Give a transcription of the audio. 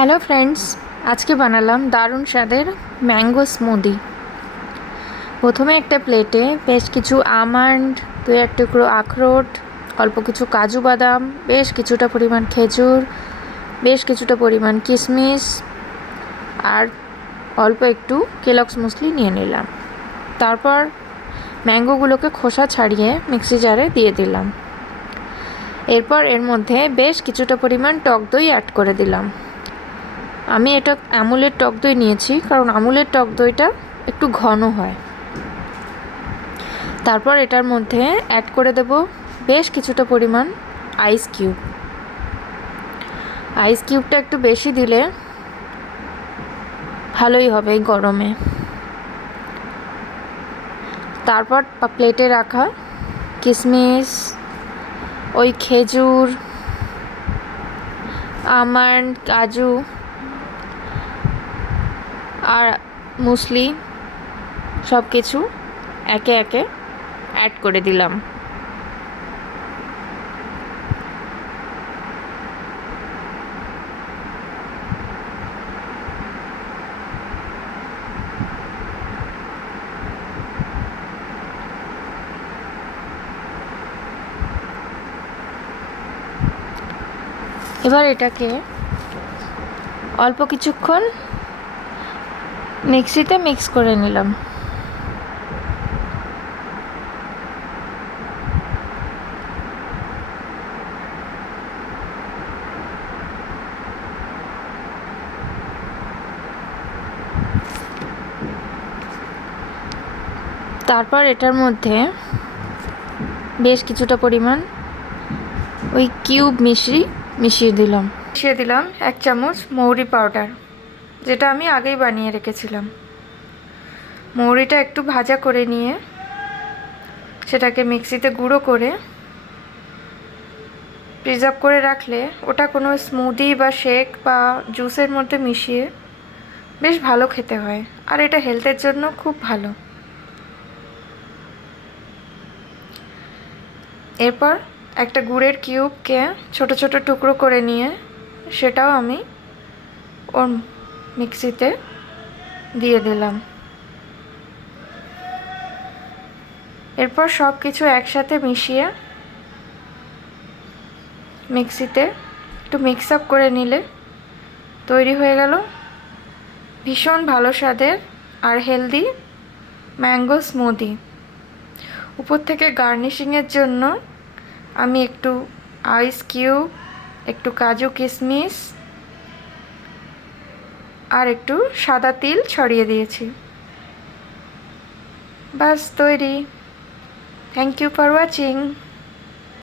Hello friends, আজকে বানালাম দারুণ স্বাদের ম্যাঙ্গো স্মুদি। প্রথমে একটা প্লেটে বেশ কিছু আমন্ড, 2-1 টুকরো আখরোট, অল্প কিছু কাজু বাদাম, বেশ কিছুটা পরিমাণ খেজুর, বেশ কিছুটা পরিমাণ কিশমিশ আর অল্প একটু কেলগস মুসলি নিয়ে নিলাম। তারপর ম্যাঙ্গোগুলোকে খোসা ছাড়িয়ে মিক্সি জারে দিয়ে দিলাম। এরপর এর মধ্যে বেশ কিছুটা পরিমাণ টক দই অ্যাড করে দিলাম। আমি এটা আমুলের টক দই নিয়েছি, কারণ আমুলের টক দইটা একটু ঘন হয়। তারপর এটার মধ্যে অ্যাড করে দেব বেশ কিছুটা পরিমাণ আইস কিউব। আইস কিউবটা একটু বেশি দিলে ভালোই হবে এই গরমে। তারপর প্লেটে রাখা কিশমিশ, ওই খেজুর, আমন্ড, কাজু আর মুসলি সব কিছু একে একে অ্যাড করে দিলাম। এবার এটাকে অল্প কিছুক্ষণ মিক্সিতে মিক্স করে নিলাম। তারপর এটার মধ্যে বেশ কিছুটা পরিমাণ ওই কিউব মিশিয়ে দিলাম 1 চামচ মৌরি পাউডার, যেটা আমি আগেই বানিয়ে রেখেছিলাম। মৌরিটা একটু ভাজা করে নিয়ে সেটাকে মিক্সিতে গুঁড়ো করে প্রিজার্ভ করে রাখলে ওটা কোনো স্মুদি বা শেক বা জুসের মধ্যে মিশিয়ে বেশ ভালো খেতে হয়, আর এটা হেলথের জন্য খুব ভালো। এরপর একটা গুড়ের কিউবকে ছোট ছোট টুকরো করে নিয়ে সেটাও আমি ওর মিক্সিতে দিয়ে দিলাম। এরপর সব কিছু একসাথে মিশিয়ে মিক্সিতে একটু মিক্স আপ করে নিলে তৈরি হয়ে গেল ভীষণ ভালো স্বাদের আর হেলদি ম্যাঙ্গো স্মুদি। উপর থেকে গার্নিশিংয়ের জন্য আমি একটু আইস কিউব, একটু কাজু কিশমিশ আর একটু সাদা তিল ছড়িয়ে দিয়েছি। বাস তৈরি। Thank you for watching.